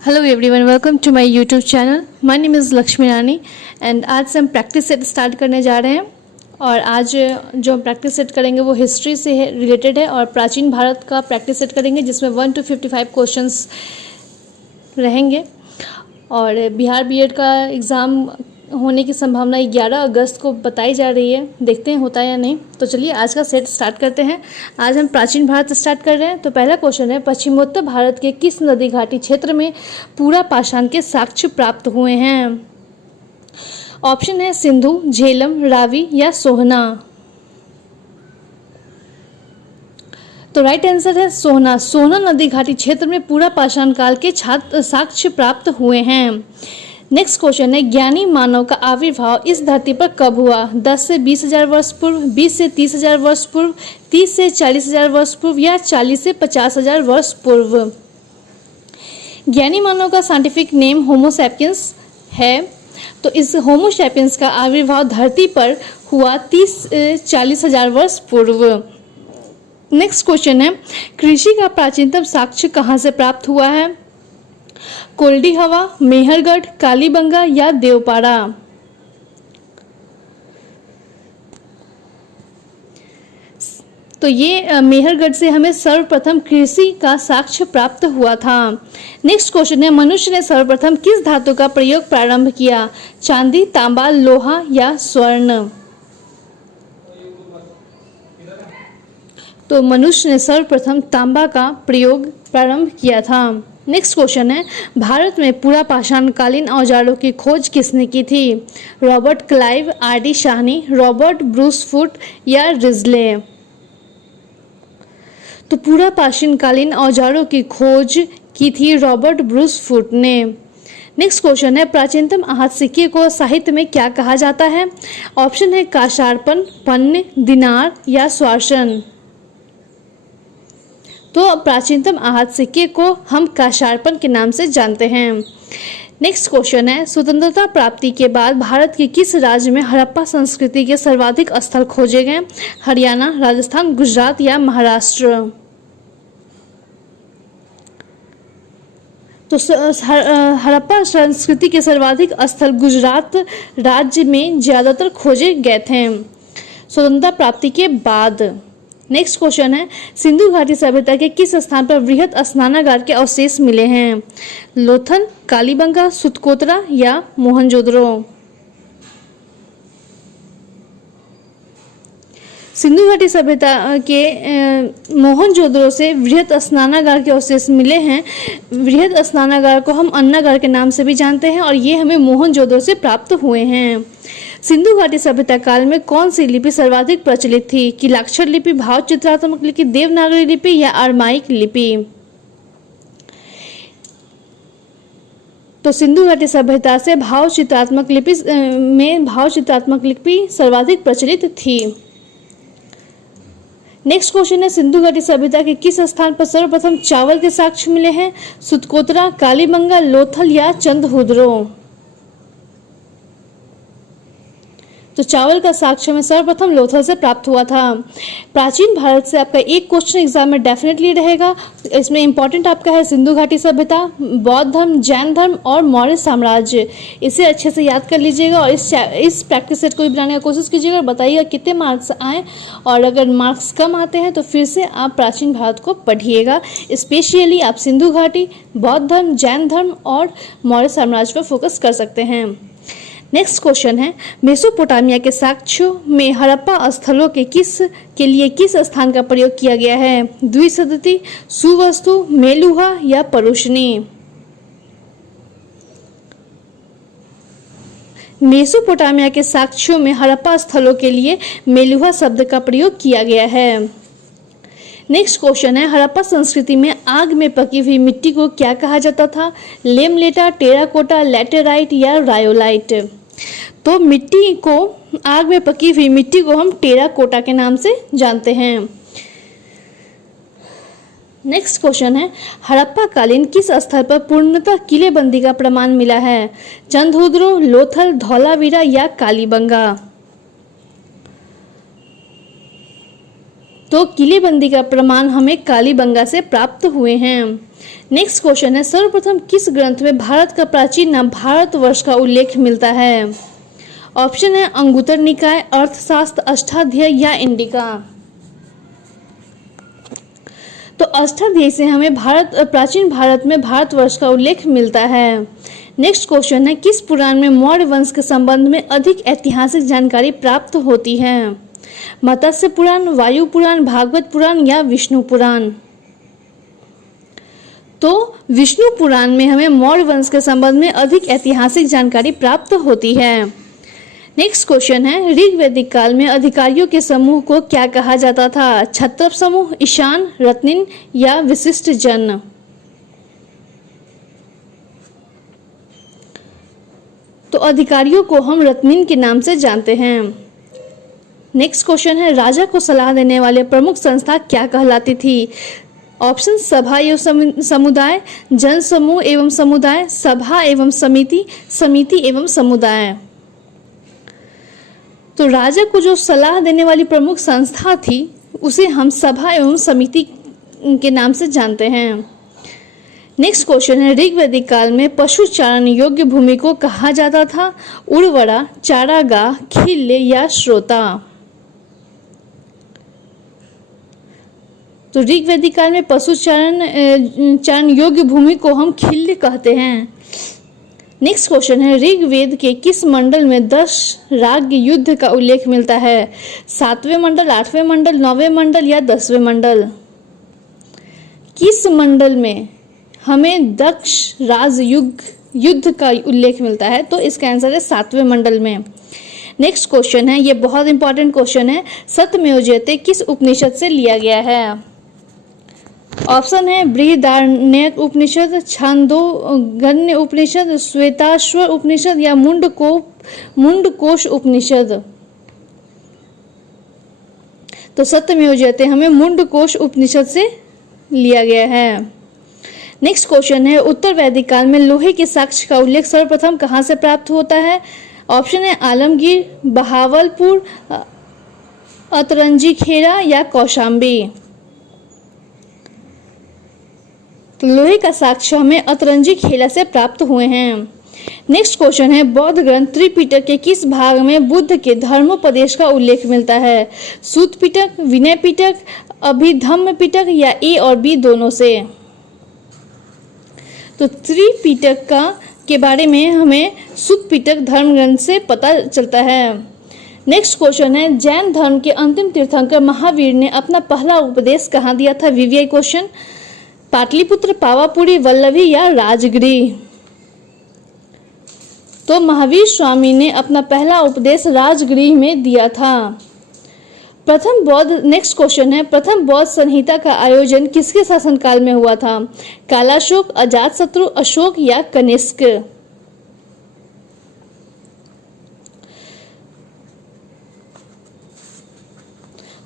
Hello everyone, welcome to my YouTube channel. My name is Lakshmi Rani and आज से हम practice set start करने जा रहे हैं। और आज जो हम प्रैक्टिस सेट करेंगे वो हिस्ट्री से रिलेटेड है और प्राचीन भारत का प्रैक्टिस सेट करेंगे जिसमें 1 to 55 क्वेश्चंस रहेंगे। और बिहार बीएड का एग्ज़ाम होने की संभावना 11 अगस्त को बताई जा रही है, देखते हैं होता है या नहीं। तो चलिए आज का सेट स्टार्ट करते हैं। आज हम प्राचीन भारत स्टार्ट कर रहे हैं। तो पहला क्वेश्चन है, पश्चिमोत्तर भारत के किस नदी घाटी क्षेत्र में पूरा पाषाण के साक्ष्य प्राप्त हुए हैं? ऑप्शन है सिंधु, झेलम, रावी या सोहना। तो राइट आंसर है सोहना। सोहना नदी घाटी क्षेत्र में पूरा पाषाण काल के साक्ष्य प्राप्त हुए हैं। नेक्स्ट क्वेश्चन है, ज्ञानी मानव का आविर्भाव इस धरती पर कब हुआ? 10 से 20,000 वर्ष पूर्व, 20 से 30,000 वर्ष पूर्व, 30 से 40,000 वर्ष पूर्व या 40 से 50,000 वर्ष पूर्व। ज्ञानी मानव का साइंटिफिक नेम होमो सैपियंस है। तो इस होमो सैपियंस का आविर्भाव धरती पर हुआ 30-40,000 वर्ष पूर्व। नेक्स्ट क्वेश्चन है, कृषि का प्राचीनतम साक्ष्य कहाँ से प्राप्त हुआ है? कोल्डी हवा, मेहरगढ़, कालीबंगा या देवपारा। तो ये मेहरगढ़ से हमें सर्वप्रथम कृषि का साक्ष्य प्राप्त हुआ था। नेक्स्ट क्वेश्चन है, मनुष्य ने सर्वप्रथम किस धातु का प्रयोग प्रारंभ किया? चांदी, तांबा, लोहा या स्वर्ण। तो मनुष्य ने सर्वप्रथम तांबा का प्रयोग प्रारंभ किया था। नेक्स्ट क्वेश्चन है, भारत में पूरा पाषाणकालीन औजारों की खोज किसने की थी? Robert Clive, RD. Shahani, Robert Bruce foot या रिजले। तो पूरा पाषाणकालीन औजारों की खोज की थी रॉबर्ट ब्रूस फुट ने। नेक्स्ट क्वेश्चन है, प्राचीनतम आहत सिक्के को साहित्य में क्या कहा जाता है? ऑप्शन है काशार्पण, पन्ने, दिनार या स्वार्सन। तो प्राचीनतम आहत सिक्के को हम काशार्पण के नाम से जानते हैं। नेक्स्ट क्वेश्चन है, स्वतंत्रता प्राप्ति के बाद भारत के किस राज्य में हड़प्पा संस्कृति के सर्वाधिक स्थल खोजे गए? हरियाणा, राजस्थान, गुजरात या महाराष्ट्र। तो हड़प्पा संस्कृति के सर्वाधिक स्थल गुजरात राज्य में ज़्यादातर खोजे गए थे स्वतंत्रता प्राप्ति के बाद। नेक्स्ट क्वेश्चन है, सिंधु घाटी सभ्यता के किस स्थान पर वृहत स्नानागार के अवशेष मिले हैं? लोथल, कालीबंगा, सुतकोतरा या मोहनजोदड़ो। सिंधु घाटी सभ्यता के मोहनजोदड़ो से वृहत स्नानागार के अवशेष मिले हैं। वृहत स्नानागार को हम अन्नागार के नाम से भी जानते हैं और ये हमें मोहनजोदड़ो से प्राप्त हुए हैं। सिंधु घाटी सभ्यता काल में कौन सी लिपि सर्वाधिक प्रचलित थी? किलाक्षर लिपि, भाव चित्रात्मक लिपि, देवनागरी लिपि या अरामाइक लिपि। तो सिंधु घाटी सभ्यता से भाव चित्रात्मक लिपि सर्वाधिक प्रचलित थी। नेक्स्ट क्वेश्चन है, सिंधु घाटी सभ्यता के किस स्थान पर सर्वप्रथम चावल के साक्ष्य मिले हैं? सुतकोतरा, कालीबंगा, लोथल या चंद्रहुदरो। तो चावल का साक्ष्य में सर्वप्रथम लोथल से प्राप्त हुआ था। प्राचीन भारत से आपका एक क्वेश्चन एग्जाम में डेफिनेटली रहेगा। इसमें इंपॉर्टेंट आपका है सिंधु घाटी सभ्यता, बौद्ध धर्म, जैन धर्म और मौर्य साम्राज्य। इसे अच्छे से याद कर लीजिएगा और इस प्रैक्टिस सेट को भी बनाने की कोशिश कीजिएगा और बताइएगा कितने मार्क्स आए। और अगर मार्क्स कम आते हैं तो फिर से आप प्राचीन भारत को पढ़िएगा। स्पेशली आप सिंधु घाटी, बौद्ध धर्म, जैन धर्म और मौर्य साम्राज्य पर फोकस कर सकते हैं। नेक्स्ट क्वेश्चन है, मेसोपोटामिया के साक्ष्यों में हड़प्पा स्थलों के लिए किस स्थान का प्रयोग किया गया है? द्विसदती, सुवस्तु, मेलुहा या परुशनी। मेसोपोटामिया के साक्ष्यों में हड़प्पा स्थलों के लिए मेलुहा शब्द का प्रयोग किया गया है। नेक्स्ट क्वेश्चन है, हड़प्पा संस्कृति में आग में पकी हुई मिट्टी को क्या कहा जाता था? लेमलेटा, टेराकोटा, लैटेराइट या रायोलाइट। तो मिट्टी को, आग में पकी हुई मिट्टी को हम टेराकोटा के नाम से जानते हैं। नेक्स्ट क्वेश्चन है, हड़प्पा कालीन किस स्थल पर पूर्णतः किलेबंदी का प्रमाण मिला है? चंद्रहुदरो, लोथल, धौलावीरा या कालीबंगा। तो किलेबंदी का प्रमाण हमें कालीबंगा से प्राप्त हुए हैं। नेक्स्ट क्वेश्चन है, सर्वप्रथम किस ग्रंथ में भारत का प्राचीन नाम भारतवर्ष का उल्लेख मिलता है? ऑप्शन है अंगुत्तर निकाय, अर्थशास्त्र, अष्टाध्यायी या इंडिका। तो अष्टाध्यायी से हमें प्राचीन भारत में भारतवर्ष का उल्लेख मिलता है। नेक्स्ट क्वेश्चन है, किस पुराण में मौर्य वंश के संबंध में अधिक ऐतिहासिक जानकारी प्राप्त होती है? मत्स्य पुराण, वायु पुराण, भागवत पुराण या विष्णु पुराण। तो विष्णु पुराण में हमें मौर्य वंश के संबंध में अधिक ऐतिहासिक जानकारी प्राप्त होती है। नेक्स्ट क्वेश्चन है, ऋग्वैदिक काल में अधिकारियों के समूह को क्या कहा जाता था? क्षत्रप समूह, ईशान, रत्निन या विशिष्ट जन। तो अधिकारियों को हम रत्निन के नाम से जानते हैं। नेक्स्ट क्वेश्चन है, राजा को सलाह देने वाले प्रमुख संस्था क्या कहलाती थी? ऑप्शन सभा एवं समुदाय, जन समूह एवं समुदाय, सभा एवं समिति, समिति एवं समुदाय। तो राजा को जो सलाह देने वाली प्रमुख संस्था थी उसे हम सभा एवं समिति के नाम से जानते हैं। नेक्स्ट क्वेश्चन है, ऋग्वैदिक काल में पशु चारण योग्य भूमि को कहा जाता था? उर्वरा, चारागाह, खिल्य या श्रोता। तो ऋग्वैदिक काल में पशु चारण योग्य भूमि को हम खिल्य कहते हैं। नेक्स्ट क्वेश्चन है, ऋग्वेद के किस मंडल में 10 राग युद्ध का उल्लेख मिलता है? 7वें मंडल, 8वें मंडल, 9वें मंडल या 10वें मंडल। किस मंडल में हमें दक्ष राज युद्ध का उल्लेख मिलता है? तो इसका आंसर है 7वें मंडल में। नेक्स्ट क्वेश्चन है, ये बहुत इंपॉर्टेंट क्वेश्चन है, सत्यमेव जयते किस उपनिषद से लिया गया है? ऑप्शन है बृहदारण्यक उपनिषद, छांदोग्य उपनिषद, श्वेताश्वर उपनिषद या मुंडकोश उपनिषद। तो सत्यमेव जयते हमें मुंडकोश उपनिषद से लिया गया है। नेक्स्ट क्वेश्चन है, उत्तर वैदिक काल में लोहे के साक्ष्य का उल्लेख सर्वप्रथम कहाँ से प्राप्त होता है? ऑप्शन है आलमगीर, बहावलपुर, अतरंजी खेरा या कौशाम्बी। तो लोहे का साक्ष्य हमें अतरंजी खेला से प्राप्त हुए हैं। नेक्स्ट क्वेश्चन है, बौद्ध ग्रंथ त्रिपिटक के किस भाग में बुद्ध के धर्मोपदेश का उल्लेख मिलता है? सूत पिटक, विनय पिटक, अभिधम्म पिटक या ए और बी दोनों से। तो त्रिपिटक के बारे में हमें सूत पिटक धर्म ग्रंथ से पता चलता है। नेक्स्ट क्वेश्चन है, जैन धर्म के अंतिम तीर्थंकर महावीर ने अपना पहला उपदेश कहाँ दिया था? VVI question. पाटलिपुत्र, पावापुरी, वल्लभी या राजगृह। तो महावीर स्वामी ने अपना पहला उपदेश राजगृह में दिया था। नेक्स्ट क्वेश्चन है, प्रथम बौद्ध संहिता का आयोजन किसके शासनकाल में हुआ था? कालाशोक, अजातशत्रु, अशोक या कनिष्क।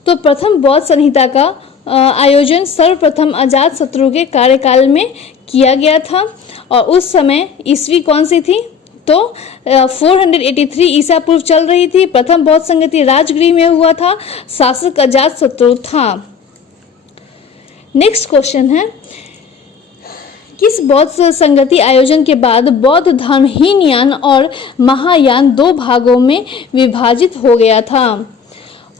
तो प्रथम बौद्ध संहिता का आयोजन सर्वप्रथम अजातशत्रु के कार्यकाल में किया गया था और उस समय ईस्वी कौन सी थी? तो 483 ईसा पूर्व चल रही थी। प्रथम बौद्ध संगति राजगृह में हुआ था, शासक अजातशत्रु था। नेक्स्ट क्वेश्चन है, किस बौद्ध संगति आयोजन के बाद बौद्ध धर्म हीनयान और महायान 2 भागों में विभाजित हो गया था?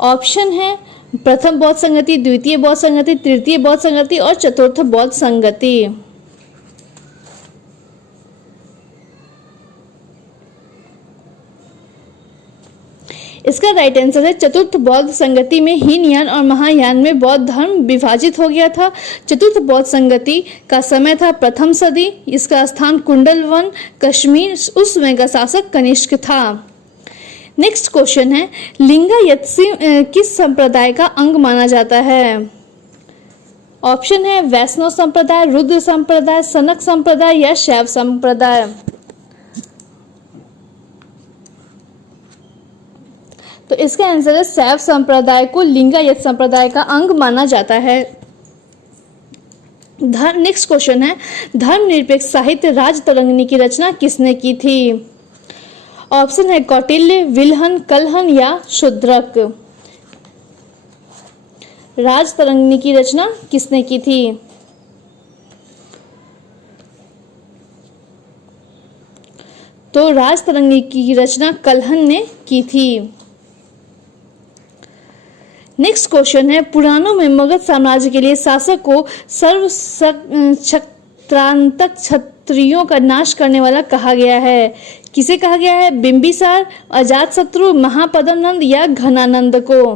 ऑप्शन है प्रथम बौद्ध संगति, द्वितीय बौद्ध संगति, तृतीय बौद्ध संगति और चतुर्थ बौद्ध संगति। इसका राइट आंसर है चतुर्थ बौद्ध संगति में हीनयान और महायान में बौद्ध धर्म विभाजित हो गया था। चतुर्थ बौद्ध संगति का समय था प्रथम सदी। इसका स्थान कुंडलवन, कश्मीर, उस समय का शासक कनिष्क था। नेक्स्ट क्वेश्चन है, लिंगायत किस संप्रदाय का अंग माना जाता है? ऑप्शन है वैष्णव संप्रदाय, रुद्र संप्रदाय, सनक संप्रदाय या शैव संप्रदाय। तो इसका आंसर है शैव संप्रदाय को लिंगायत संप्रदाय का अंग माना जाता है। नेक्स्ट क्वेश्चन है, धर्मनिरपेक्ष साहित्य राजतरंगिणी की रचना किसने की थी? ऑप्शन है कौटिल्य, विल्हन, कलहन या शूद्रक। राजतरंगिणी की रचना किसने की थी? तो राजतरंगिणी की रचना कल्हण ने की थी। नेक्स्ट क्वेश्चन है, पुराणों में मगध साम्राज्य के लिए शासक को सर्वछत्रांतक क्षत्रियों का नाश करने वाला कहा गया है। किसे कहा गया है? बिंबिसार, अजातशत्रु, महापद्मनंद या घनानंद को?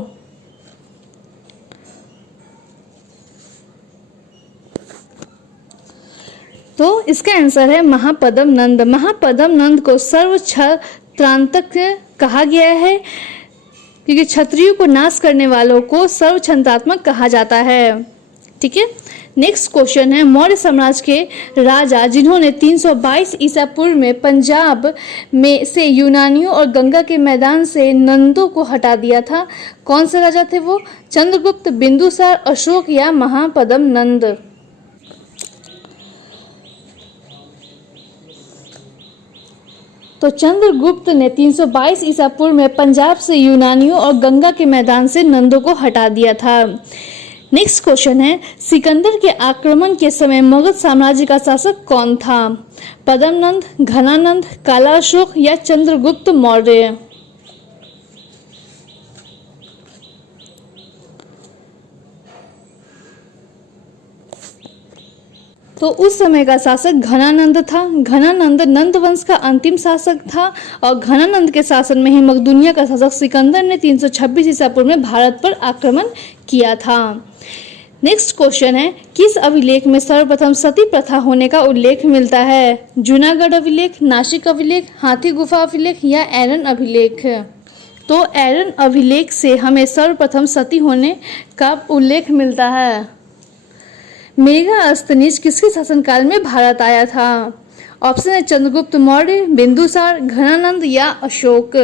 तो इसका आंसर है महापद्मनंद। महापद्मनंद को सर्वछत्रांतक कहा गया है क्योंकि क्षत्रियों को नाश करने वालों को सर्वछत्रात्मक कहा जाता है। ठीक है। नेक्स्ट क्वेश्चन है, मौर्य साम्राज्य के राजा जिन्होंने 322 ईसा पूर्व में पंजाब में से यूनानियों और गंगा के मैदान से नंदों को हटा दिया था, कौन से राजा थे वो? चंद्रगुप्त, बिंदुसार, अशोक या महापद्मनंद? तो चंद्रगुप्त ने 322 ईसा पूर्व में पंजाब से यूनानियों और गंगा के मैदान से नंदों को हटा दिया था। नेक्स्ट क्वेश्चन है, सिकंदर के आक्रमण के समय मगध साम्राज्य का शासक कौन था? पद्मनंद, घनानंद, काला अशोक या चंद्रगुप्त मौर्य? तो उस समय का शासक घनानंद था। घनानंद नंद वंश का अंतिम शासक था और घनानंद के शासन में ही मकदूनिया का शासक सिकंदर ने 326 ईसा पूर्व में भारत पर आक्रमण किया था। नेक्स्ट क्वेश्चन है, किस अभिलेख में सर्वप्रथम सती प्रथा होने का उल्लेख मिलता है? जूनागढ़ अभिलेख, नासिक अभिलेख, हाथी गुफा अभिलेख या एरन अभिलेख? तो एरन अभिलेख से हमें सर्वप्रथम सती होने का उल्लेख मिलता है। मेगास्थनीज किसके शासनकाल में भारत आया था? ऑप्शन है चंद्रगुप्त मौर्य, बिंदुसार, घनानंद या अशोक?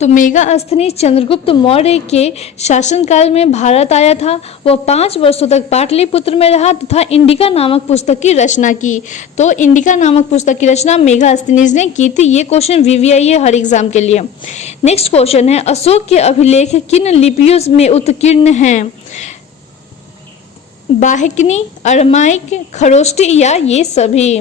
तो मेगास्थनीज चंद्रगुप्त मौर्य के शासनकाल में भारत आया था। वह 5 वर्षों तक पाटलिपुत्र में रहा तथा इंडिका नामक पुस्तक की रचना की। तो इंडिका नामक पुस्तक की रचना मेगास्थनीज ने की थी। ये क्वेश्चन वीवीआई है हर एग्जाम के लिए। नेक्स्ट क्वेश्चन है, अशोक के अभिलेख किन लिपियों में उत्कीर्ण हैं? बाह्यकनी, अरमाइक, खरोष्टी या ये सभी?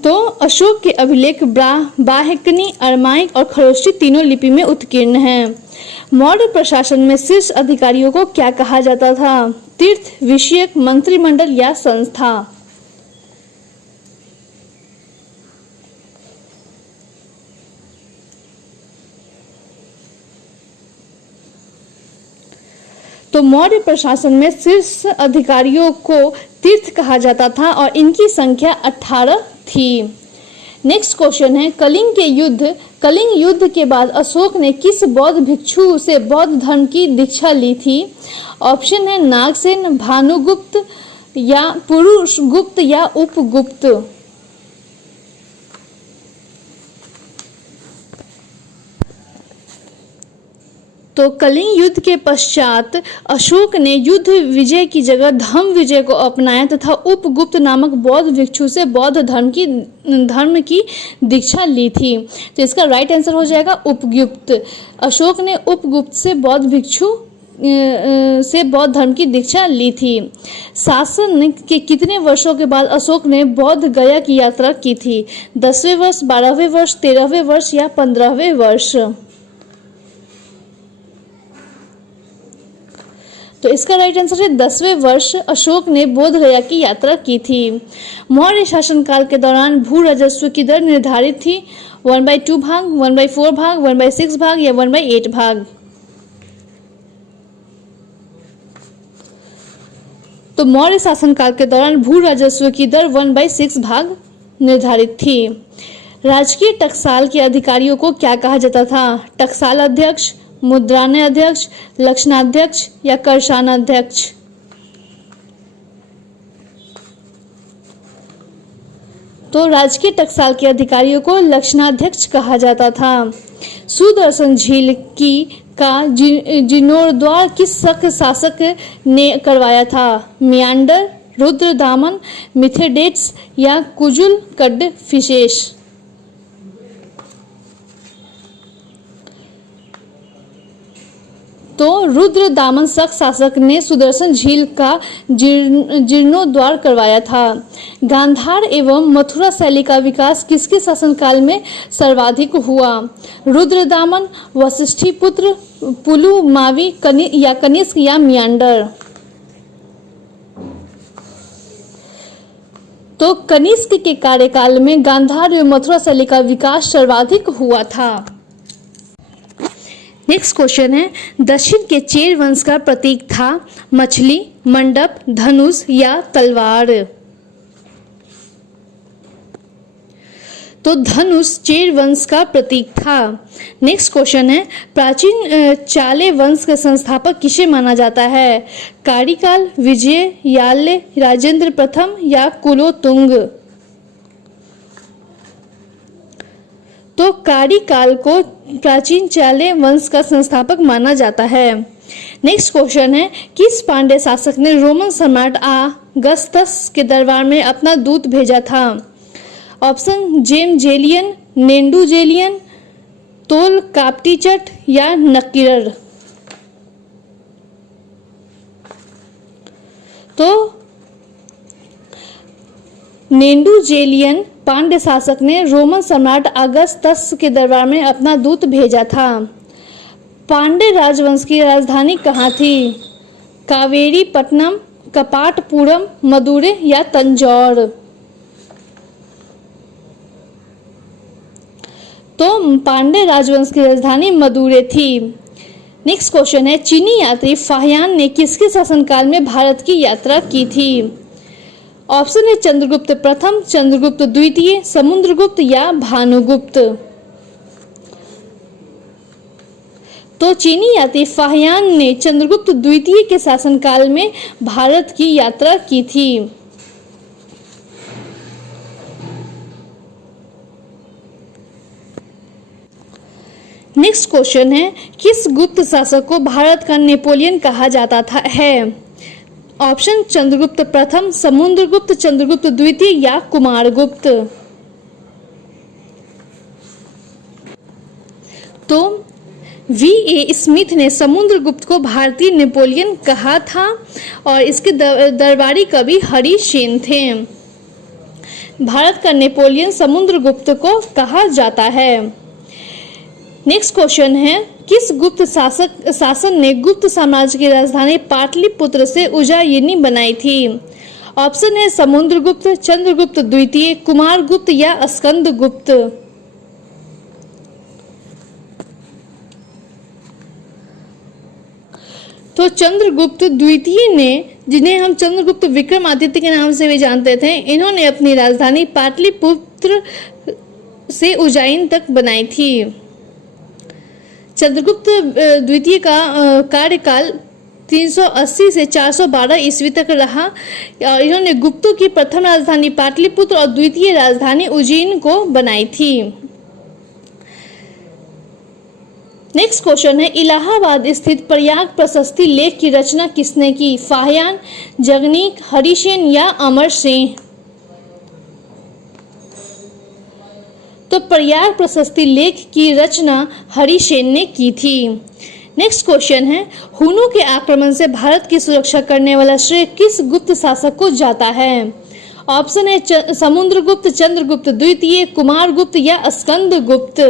तो अशोक के अभिलेख बाह्यकनी, अरमाइक और खरोष्टी तीनों लिपि में उत्कीर्ण हैं। मौर्य प्रशासन में शीर्ष अधिकारियों को क्या कहा जाता था? तीर्थ, विषयक, मंत्रिमंडल या संस्था? तो मौर्य प्रशासन में शीर्ष अधिकारियों को तीर्थ कहा जाता था और इनकी संख्या 18 थी। नेक्स्ट क्वेश्चन है, कलिंग युद्ध के बाद अशोक ने किस बौद्ध भिक्षु से बौद्ध धर्म की दीक्षा ली थी? ऑप्शन है नागसेन, भानुगुप्त या पुरुषगुप्त या उपगुप्त? तो कलिंग युद्ध के पश्चात अशोक ने युद्ध विजय की जगह धम्म विजय को अपनाया तथा उपगुप्त नामक बौद्ध भिक्षु से बौद्ध धर्म की दीक्षा ली थी। तो इसका राइट आंसर हो जाएगा उपगुप्त। अशोक ने उपगुप्त से बौद्ध भिक्षु से बौद्ध धर्म की दीक्षा ली थी। शासन के कितने वर्षों के बाद अशोक ने बौद्ध गया की यात्रा की थी? 10वें वर्ष, 12वें वर्ष, 13वें वर्ष या 15वें वर्ष? तो इसका राइट आंसर है 10वें वर्ष अशोक ने बोध गया की यात्रा की थी। मौर्य शासनकाल के दौरान भू राजस्व की दर निर्धारित थी 1/2 भाग, 1/4 भाग, 1/6 भाग या 1/8 भाग? तो मौर्य शासनकाल के दौरान भू राजस्व की दर 1/6 भाग निर्धारित थी। राजकीय टकसाल के अधिकारियों को क्या कहा जाता था? टकसाल अध्यक्ष, मुद्रान्य अध्यक्ष, लक्षणाध्यक्ष या कर्षानाध्यक्ष? तो राजकीय टकसाल के अधिकारियों को लक्षणाध्यक्ष कहा जाता था। सुदर्शन झील का जीर्णोद्धार किस शासक ने करवाया था? मियांडर, रुद्रदामन, मिथिलेडेट्स या कुजुल कड्ड फिशेस? तो रुद्रदामन शक शासक ने सुदर्शन झील का जीर्णोद्धार करवाया था। गांधार एवं मथुरा शैली का विकास किसके शासनकाल में सर्वाधिक हुआ? रुद्रदामन, वशिष्ठिपुत्र, पुलुमावी या कनिष्क या मियांडर? तो कनिष्क के कार्यकाल में गांधार एवं मथुरा शैली का विकास सर्वाधिक हुआ था। नेक्स्ट क्वेश्चन है, दक्षिण के चेर वंश का प्रतीक था मछली, मंडप, धनुष या तलवार? तो धनुष चेर वंश का प्रतीक था। नेक्स्ट क्वेश्चन है, प्राचीन चाले वंश का संस्थापक किसे माना जाता है? कारिकाल, विजय, याल्य, राजेंद्र प्रथम या कुलोतुंग? तो कारिकाल को प्राचीन चाले वंश का संस्थापक माना जाता है। नेक्स्ट क्वेश्चन है, किस पांड्य शासक ने रोमन सम्राट अगस्तस के दरबार में अपना दूत भेजा था? ऑप्शन जेम जेलियन, नेंडू जेलियन, तोल काप्टीचट या नकीरर? तो नेंडू जेलियन पांड्य शासक ने रोमन सम्राट अगस्तस के दरबार में अपना दूत भेजा था। पांड्य राजवंश की राजधानी कहाँ थी? कावेरीपट्टनम, कपाटपुरम, मदुरै या तंजौर? तो पांड्य राजवंश की राजधानी मदुरै थी। नेक्स्ट क्वेश्चन है, चीनी यात्री फाहियान ने किसके शासनकाल में भारत की यात्रा की थी? ऑप्शन है चंद्रगुप्त प्रथम, चंद्रगुप्त द्वितीय, समुद्रगुप्त या भानुगुप्त? तो चीनी यात्री फाहियान ने चंद्रगुप्त द्वितीय के शासनकाल में भारत की यात्रा की थी। नेक्स्ट क्वेश्चन है, किस गुप्त शासक को भारत का नेपोलियन कहा जाता है? ऑप्शन चंद्रगुप्त प्रथम, समुद्रगुप्त, चंद्रगुप्त द्वितीय या कुमारगुप्त? तो V.A. स्मिथ ने समुद्रगुप्त को भारतीय नेपोलियन कहा था और इसके दरबारी कवि हरि सेन थे। भारत का नेपोलियन समुद्रगुप्त को कहा जाता है। नेक्स्ट क्वेश्चन है, किस गुप्त शासन ने गुप्त साम्राज्य की राजधानी पाटलिपुत्र से उज्जयिनी बनाई थी? ऑप्शन है समुद्रगुप्त, चंद्रगुप्त द्वितीय, कुमारगुप्त या स्कंदगुप्त? तो चंद्रगुप्त द्वितीय ने, जिन्हें हम चंद्रगुप्त विक्रमादित्य के नाम से भी जानते थे, इन्होंने अपनी राजधानी पाटलिपुत्र से उज्जैन तक बनाई थी। चंद्रगुप्त द्वितीय का कार्यकाल 380 से 412 ईस्वी तक रहा। इन्होंने गुप्तों की प्रथम राजधानी पाटलिपुत्र और द्वितीय राजधानी उज्जैन को बनाई थी। नेक्स्ट क्वेश्चन है, इलाहाबाद स्थित प्रयाग प्रशस्ति लेख की रचना किसने की? फाहियान, जगनीक, हरिसेन या अमर सिंह? तो प्रयाग प्रशस्ति लेख की रचना हरिसेन ने की थी। नेक्स्ट क्वेश्चन है, हुनों के आक्रमण से भारत की सुरक्षा करने वाला श्रेय किस गुप्त शासक को जाता है? ऑप्शन है समुद्रगुप्त, चंद्रगुप्त द्वितीय, कुमारगुप्त या स्कंदगुप्त?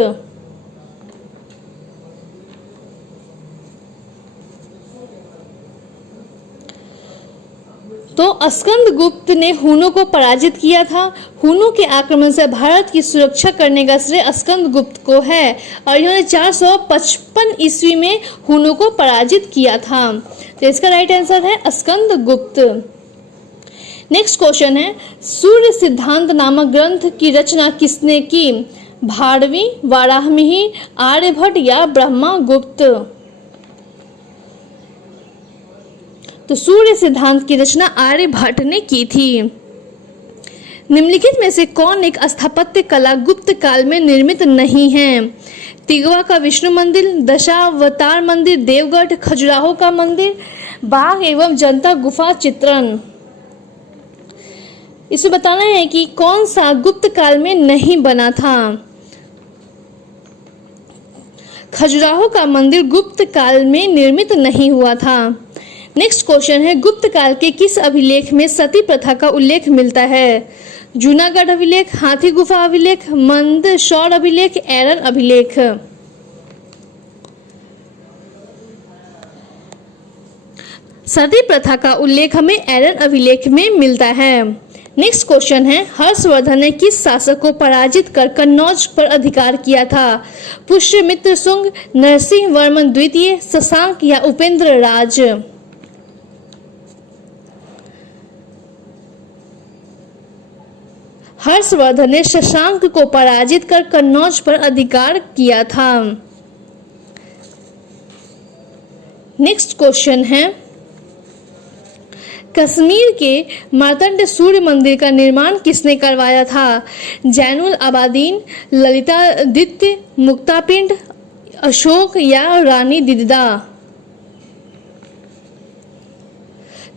तो स्कंदगुप्त ने हुनों को पराजित किया था। हुनों के आक्रमण से भारत की सुरक्षा करने का श्रेय स्कंदगुप्त को है और इन्होंने 455 ईस्वी में हुनों को पराजित किया था। तो इसका राइट आंसर है स्कंदगुप्त। नेक्स्ट क्वेश्चन है, सूर्य सिद्धांत नामक ग्रंथ की रचना किसने की? भारवी, वाराहमिहि, आर्यभट्ट या ब्रह्मगुप्त? तो सूर्य सिद्धांत की रचना आर्यभट्ट ने की थी। निम्नलिखित में से कौन एक स्थापत्य कला गुप्त काल में निर्मित नहीं है? तिगवा का विष्णु मंदिर, दशावतार मंदिर, देवगढ़ खजुराहो का मंदिर, बाघ एवं जनता गुफा चित्रण? इसे बताना है कि कौन सा गुप्त काल में नहीं बना था। खजुराहो का मंदिर गुप्त काल में निर्मित नहीं हुआ था। नेक्स्ट क्वेश्चन है, गुप्त काल के किस अभिलेख में सती प्रथा का उल्लेख मिलता है? जूनागढ़ अभिलेख, हाथी गुफा अभिलेख, मंदसौर अभिलेख, एरन अभिलेख। सती प्रथा का उल्लेख हमें एरन अभिलेख में मिलता है। नेक्स्ट क्वेश्चन है, हर्षवर्धन ने किस शासक को पराजित कर कन्नौज पर अधिकार किया था? पुष्यमित्र शुंग, नरसिंह वर्मन द्वितीय, शशांक या उपेंद्र राज। हर्षवर्धन ने शशांक को पराजित कर कन्नौज पर अधिकार किया था। नेक्स्ट क्वेश्चन है, कश्मीर के मार्तंड सूर्य मंदिर का निर्माण किसने करवाया था? जैनुल आबादीन, ललितादित्य, मुक्तापिंड, अशोक या रानी दिददा।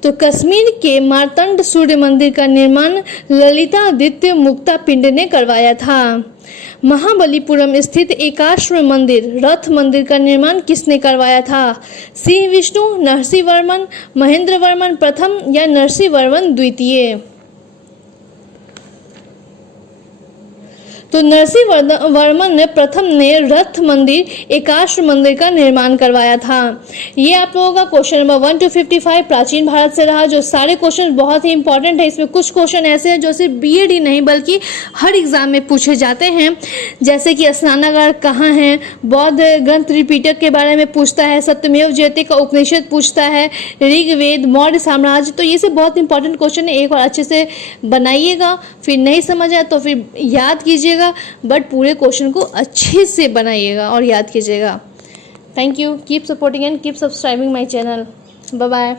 तो कश्मीर के मार्तंड सूर्य मंदिर का निर्माण ललितादित्य मुक्तापिंड ने करवाया था। महाबलीपुरम स्थित एकाश्व मंदिर रथ मंदिर का निर्माण किसने करवाया था? सिंह विष्णु, नरसिंह वर्मन, महेंद्र वर्मन प्रथम या नरसिंह वर्मन द्वितीय। तो नरसिंह वर्मन ने प्रथम ने रथ मंदिर एकाश्व मंदिर का निर्माण करवाया था। ये आप लोगों का क्वेश्चन नंबर 1 to 55 प्राचीन भारत से रहा, जो सारे क्वेश्चन बहुत ही इंपॉर्टेंट है। इसमें कुछ क्वेश्चन ऐसे हैं जो सिर्फ बीएड ही नहीं बल्कि हर एग्जाम में पूछे जाते हैं, जैसे कि स्नानागार कहाँ है, बौद्ध ग्रंथ रिपीटक के बारे में पूछता है, सत्यमेव जयते का उपनिषद पूछता है, ऋग्वेद, मौर्य साम्राज्य। तो ये सब बहुत इंपॉर्टेंट क्वेश्चन है, एक बार अच्छे से बनाइएगा, फिर नहीं समझ आए तो फिर याद कीजिएगा, बट पूरे क्वेश्चन को अच्छे से बनाइएगा और याद कीजिएगा। Thank you, keep supporting and keep subscribing my channel. Bye bye.